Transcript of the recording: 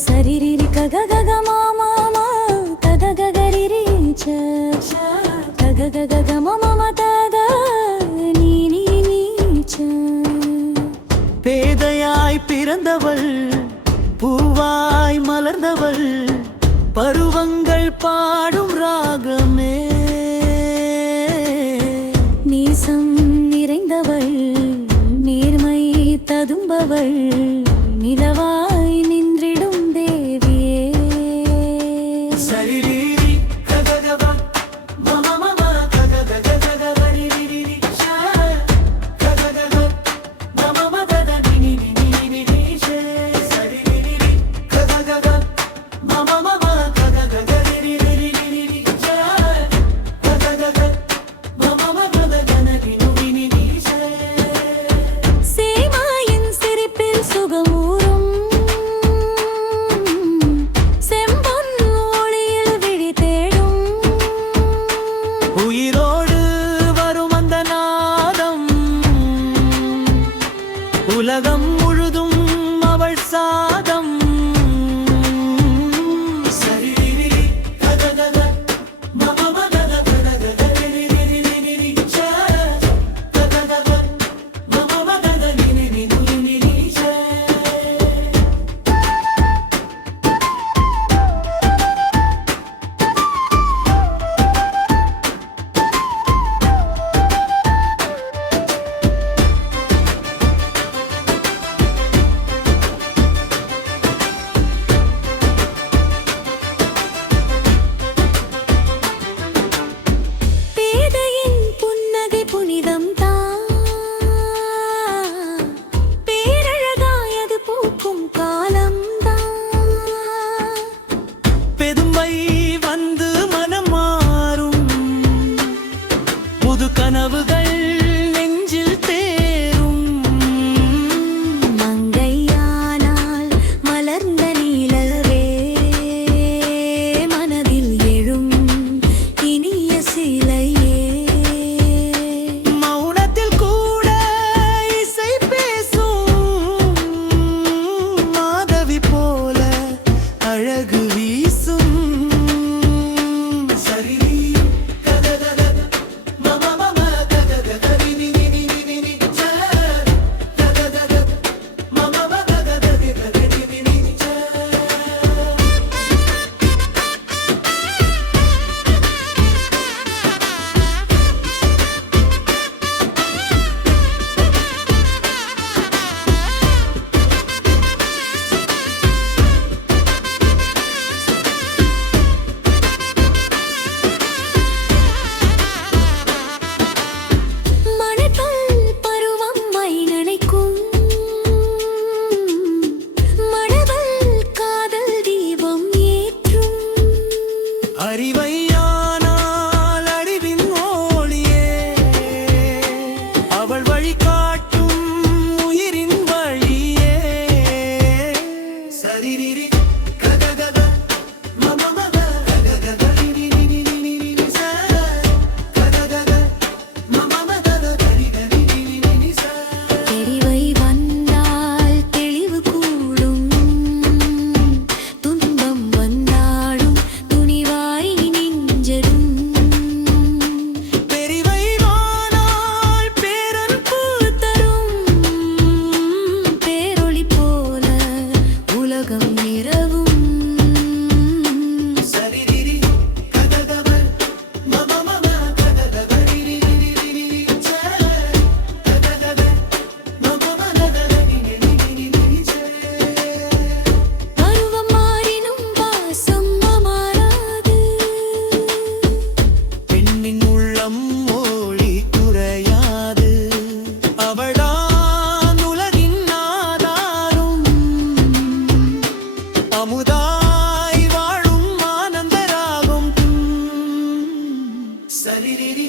சரிரி கக மாமா கககரிரி கக மாமா தத நீ பேதையாய் பிறந்தவள் பூவாய் மலர்ந்தவள் பருவங்கள் பாடும் ராகமே நேசம் நிறைந்தவள் நேர்மை ததும்பவள் நிலவாய் நின்றிடும் தேவியே சரிரி கககவ மம கககரிரி கககவ மம தத நினி சரிரி கககவ மம கககரிரி கககவ மம தத கனகினி சேமாயின் சிரிப்பில் சுகமூரும் செம்பொன் ஒளியில் விழி தேடும் உயிரோடு வரும் அந்த நாதம் உலகம் முழுதும் அவள் சாதம் சரிரி கககக மம கககரிரி கககக மம தத நினி பேதையின் புன்னகை புனிதம் தான் பேரழகாயது பூக்கும் காலம் தான் பெருமை வந்து மனம் மாறும் புது கனவுகள் நெஞ்சில் தேரும் மங்கையானால் மலர்ந்த நீலவே மனதில் எழும் இனிய சிலையே மௌனத்தில் கூட இசை பேசும் மாதவி போல அழகு வீசும் சரிரி கககக மம கககரிரி கககக மம கககரிரி மணத்தல் பருவம் மை நினைக்கும் மணவல் காதல் தீபம் ஏற்றும் அறிவையானால் அறிவின் ஒளியே அவள் வழி காட்டும் உயிரின் வழியே சரிரி கககக மம கககரிரி கககக மம கககரிரி தெரிவை வந்தால் தெளிவு கூடும் துன்பம் வந்தாடும் துணிவாய் நெஞ்சரும் பெரிவை வானால் பேரன் தரும் பேரொளி போல உலகம் நிறவும் சரிரி கககவ மம கககரிரி கககக மம கககரிரி பருவம் மாறினும் வாசம் மாறாது பெண்ணின் உள்ளம் மொழி குறையாது அவள்தான் உலகின் ஆதாரம் அமுதாய் வாழும் ஆனந்தராகும் சரிரி